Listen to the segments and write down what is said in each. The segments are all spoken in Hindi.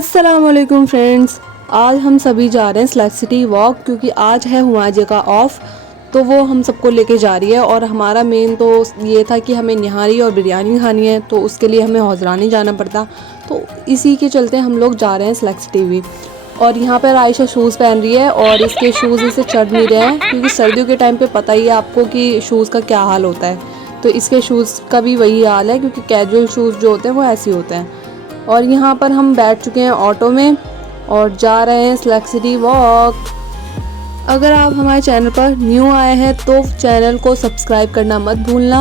अस्सलाम वालेकुम फ्रेंड्स। आज हम सभी जा रहे हैं स्लैक सिटी वॉक, क्योंकि आज है हुमाजे का ऑफ, तो वो हम सबको लेके जा रही है। और हमारा मेन तो ये था कि हमें निहारी और बिरयानी खानी है, तो उसके लिए हमें हौजरानी जाना पड़ता, तो इसी के चलते हम लोग जा रहे हैं स्लैक सिटी भी। और यहाँ पर आयशा शूज़ पहन रही है और इसके शूज़ इसे चढ़ नहीं रहे हैं, क्योंकि सर्दियों के टाइम पे पता ही है आपको कि शूज़ का क्या हाल होता है। तो इसके शूज़ का भी वही हाल है, क्योंकि कैजुअल शूज़ जो होते हैं वो ऐसे होते हैं। और यहाँ पर हम बैठ चुके हैं ऑटो में और जा रहे हैं स्लैक सिटी वॉक। अगर आप हमारे चैनल पर न्यू आए हैं तो चैनल को सब्सक्राइब करना मत भूलना।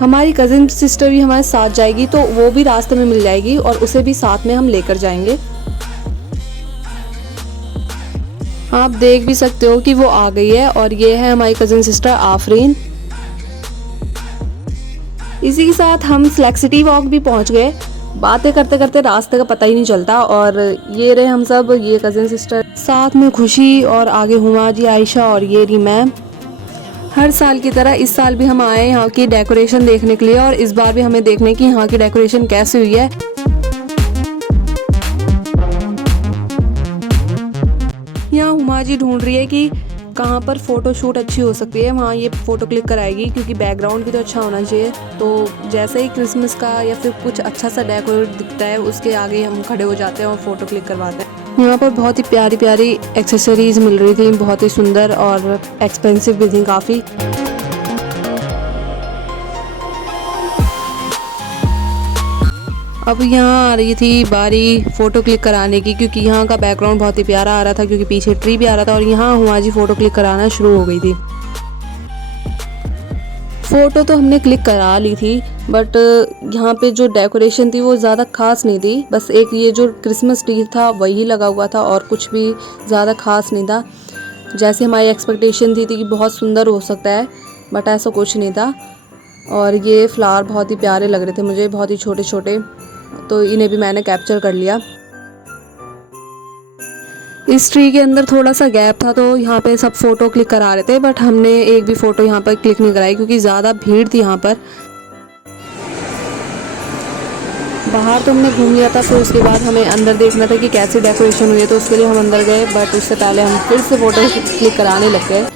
हमारी कज़िन सिस्टर भी हमारे साथ जाएगी, तो वो भी रास्ते में मिल जाएगी और उसे भी साथ में हम लेकर जाएंगे। आप देख भी सकते हो कि वो आ गई है और ये है हमारी कज़िन सिस्टर आफरीन। इसी के साथ हम स्लैक सिटी वॉक भी पहुंच गए। बातें करते करते रास्ते का पता ही नहीं चलता। और ये रहे हम सब, ये कज़िन सिस्टर, साथ में खुशी, और आगे हुमा जी, आयशा, और ये रही मैं। हर साल की तरह इस साल भी हम आए यहाँ की डेकोरेशन देखने के लिए, और इस बार भी हमें देखने की यहाँ की डेकोरेशन कैसी हुई है। यहाँ हुमा जी ढूंढ रही है कि कहाँ पर फ़ोटो शूट अच्छी हो सकती है, वहाँ ये फ़ोटो क्लिक कराएगी, क्योंकि बैकग्राउंड भी तो अच्छा होना चाहिए। तो जैसे ही क्रिसमस का या फिर कुछ अच्छा सा डेकोरेट दिखता है, उसके आगे हम खड़े हो जाते हैं और फ़ोटो क्लिक करवाते हैं। यहाँ पर बहुत ही प्यारी प्यारी एक्सेसरीज मिल रही थी, बहुत ही सुंदर, और एक्सपेंसिव भी थी काफ़ी। अब यहाँ आ रही थी बारी फ़ोटो क्लिक कराने की, क्योंकि यहाँ का बैकग्राउंड बहुत ही प्यारा आ रहा था, क्योंकि पीछे ट्री भी आ रहा था। और यहाँ हुआ जी फ़ोटो क्लिक कराना शुरू हो गई थी। फ़ोटो तो हमने क्लिक करा ली थी, बट यहाँ पे जो डेकोरेशन थी वो ज़्यादा ख़ास नहीं थी। बस एक ये जो क्रिसमस ट्री था वही लगा हुआ था, और कुछ भी ज़्यादा ख़ास नहीं था। जैसे हमारी एक्सपेक्टेशन थी कि बहुत सुंदर हो सकता है, बट ऐसा कुछ नहीं था। और ये फ्लावर बहुत ही प्यारे लग रहे थे मुझे, बहुत ही छोटे छोटे, तो इन्हें भी मैंने कैप्चर कर लिया। इस ट्री के अंदर थोड़ा सा गैप था, तो यहाँ पे सब फ़ोटो क्लिक करा रहे थे, बट हमने एक भी फ़ोटो यहाँ पर क्लिक नहीं कराई, क्योंकि ज़्यादा भीड़ थी यहाँ पर। बाहर तो हमने घूम लिया था, फिर उसके बाद हमें अंदर देखना था कि कैसी डेकोरेशन हुई है, तो उसके लिए हम अंदर गए, बट उससे पहले हम फिर से फ़ोटो क्लिक कराने लग गए।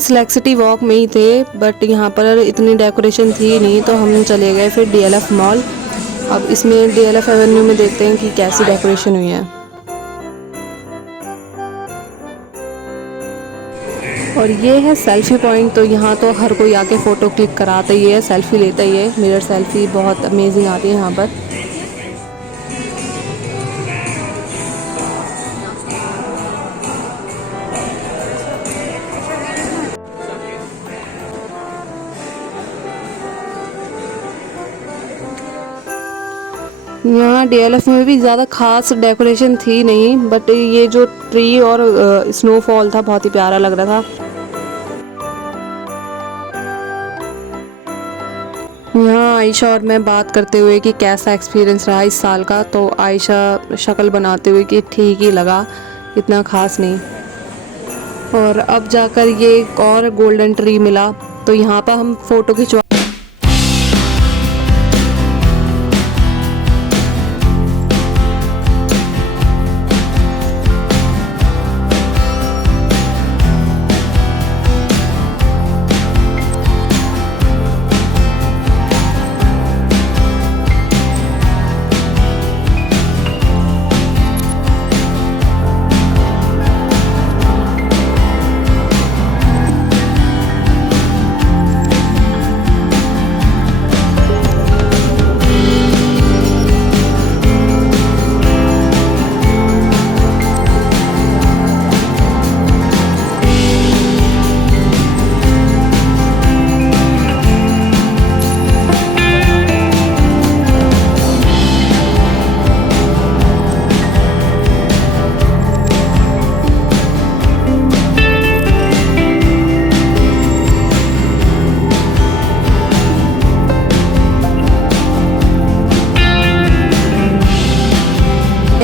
स्लैक सिटी वॉक में ही थे, बट यहाँ पर इतनी डेकोरेशन थी नहीं, तो हम चले गए फिर डीएलएफ मॉल। अब इसमें डीएलएफ एवेन्यू में देखते हैं कि कैसी डेकोरेशन हुई है। और ये है सेल्फी पॉइंट, तो यहाँ तो हर कोई आके फ़ोटो क्लिक कराता ही है, सेल्फी लेता ही है। मिरर सेल्फी बहुत अमेजिंग आती है यहाँ पर। यहाँ डीएलएफ में भी ज़्यादा खास डेकोरेशन थी नहीं, बट ये जो ट्री और स्नोफॉल था बहुत ही प्यारा लग रहा था। यहाँ आयशा और मैं बात करते हुए कि कैसा एक्सपीरियंस रहा इस साल का, तो आयशा शक्ल बनाते हुए कि ठीक ही लगा, इतना खास नहीं। और अब जाकर ये एक और गोल्डन ट्री मिला, तो यहाँ पर हम फ़ोटो खिंचवा।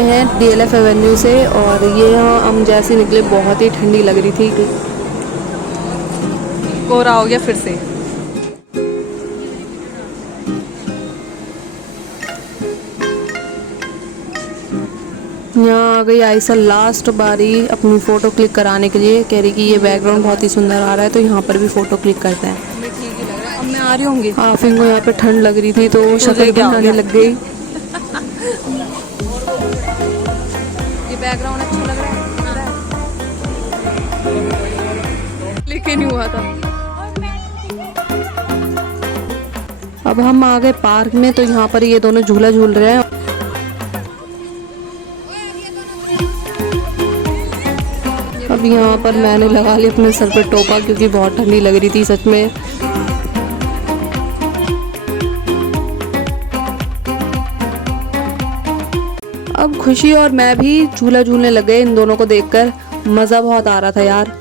हैं DLF एवेन्यू से और ये यहाँ हम जैसे निकले बहुत ही ठंडी लग रही थी। कोहरा हो गया फिर से। यहाँ आ गई आयशा लास्ट बारी अपनी फ़ोटो क्लिक कराने के लिए। कह रही कि ये बैकग्राउंड बहुत ही सुंदर आ रहा है तो यहाँ पर भी फ़ोटो क्लिक करते हैं। अब मैं आ रही होंगी। आफिन को यहाँ पे ठंड लग रही थी तो शक्ल बनाने लग गई। ये बैकग्राउंड अच्छा लग रहा है लेकिन नहीं हुआ था। अब हम आ गए पार्क में तो यहाँ पर ये दोनों झूला झूल रहे हैं। अब यहाँ पर मैंने लगा लिया अपने सर पे टोपा क्योंकि बहुत ठंडी लग रही थी सच में। अब खुशी और मैं भी झूला झूलने लग गए इन दोनों को देखकर। मज़ा बहुत आ रहा था यार।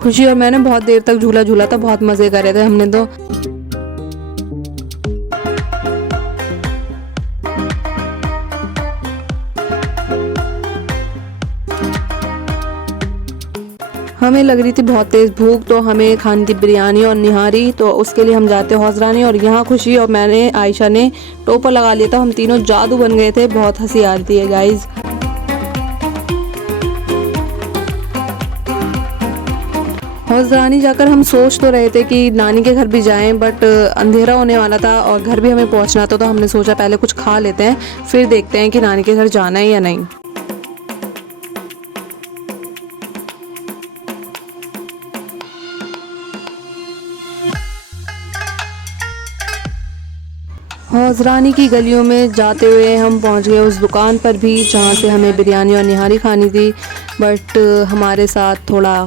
खुशी और मैंने बहुत देर तक झूला झूला था, बहुत मज़े कर रहे थे हमने तो। हमें लग रही थी बहुत तेज़ भूख तो हमें खानी थी बिरयानी और निहारी। तो उसके लिए हम जाते हौजरानी और यहाँ खुशी और मैंने आयशा ने टोपा लगा लिया था। हम तीनों जादू बन गए थे। बहुत हंसी आ रही थी गाइज। हौजरानी जाकर हम सोच तो रहे थे कि नानी के घर भी जाएं बट अंधेरा होने वाला था और घर भी हमें पहुंचना था तो हमने सोचा पहले कुछ खा लेते हैं फिर देखते हैं कि नानी के घर जाना है या नहीं। हौजरानी की गलियों में जाते हुए हम पहुंच गए उस दुकान पर भी जहां से हमें बिरयानी और निहारी खानी थी। बट हमारे साथ थोड़ा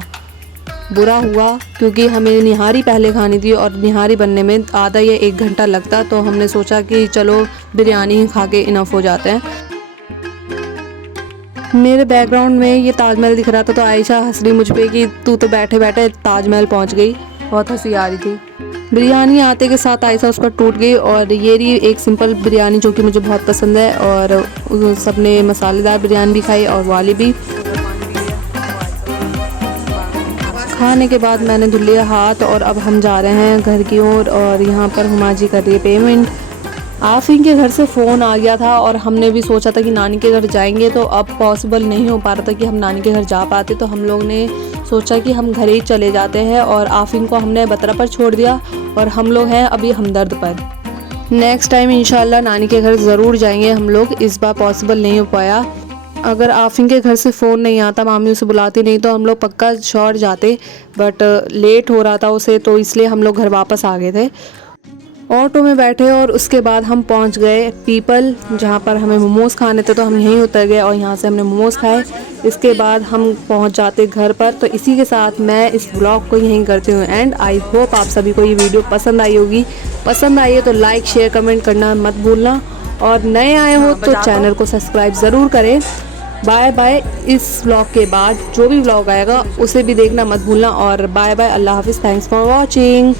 बुरा हुआ क्योंकि हमें निहारी पहले खानी थी और निहारी बनने में आधा या 1 घंटा लगता। तो हमने सोचा कि चलो बिरयानी ही खा के इनफ हो जाते हैं। मेरे बैकग्राउंड में ये ताजमहल दिख रहा था तो आयशा हंस रही मुझ पे कि तू तो बैठे बैठे ताजमहल पहुंच गई। बहुत हंसी आ रही थी। बिरयानी आते के साथ आयशा उस पर टूट गई और ये रही एक सिंपल बिरयानी जो कि मुझे बहुत पसंद है। और सबने मसालेदार बिरयानी भी खाई और वाली भी। खाने के बाद मैंने धुल लिया हाथ और अब हम जा रहे हैं घर की ओर। और यहाँ पर हुमा जी कर रही है पेमेंट। आफरीन के घर से फ़ोन आ गया था और हमने भी सोचा था कि नानी के घर जाएंगे तो अब पॉसिबल नहीं हो पा रहा था कि हम नानी के घर जा पाते। तो हम लोग ने सोचा कि हम घर ही चले जाते हैं और आफरीन को हमने बतरा पर छोड़ दिया और हम लोग हैं अभी हमदर्द पर। नेक्स्ट टाइम इंशाल्लाह नानी के घर ज़रूर जाएंगे हम लोग। इस बार पॉसिबल नहीं हो पाया। अगर आफरीन के घर से फ़ोन नहीं आता, मामी उसे बुलाती नहीं तो हम लोग पक्का शॉर्ट जाते बट लेट हो रहा था उसे तो इसलिए हम लोग घर वापस आ गए थे। ऑटो में बैठे और उसके बाद हम पहुंच गए पीपल जहां पर हमें मोमोज़ खाने थे तो हम यहीं उतर गए और यहां से हमने मोमोज़ खाए। इसके बाद हम पहुंच जाते घर पर। तो इसी के साथ मैं इस ब्लॉग को यहीं करती हूँ एंड आई होप आप सभी को ये वीडियो पसंद आई होगी। पसंद आई है तो लाइक शेयर कमेंट करना मत भूलना और नए आए हो तो चैनल को सब्सक्राइब ज़रूर करें। Bye bye. इस ब्लॉग के बाद जो भी ब्लॉग आएगा उसे भी देखना मत भूलना और बाय बाय। अल्लाह हाफिज़। Thanks for watching.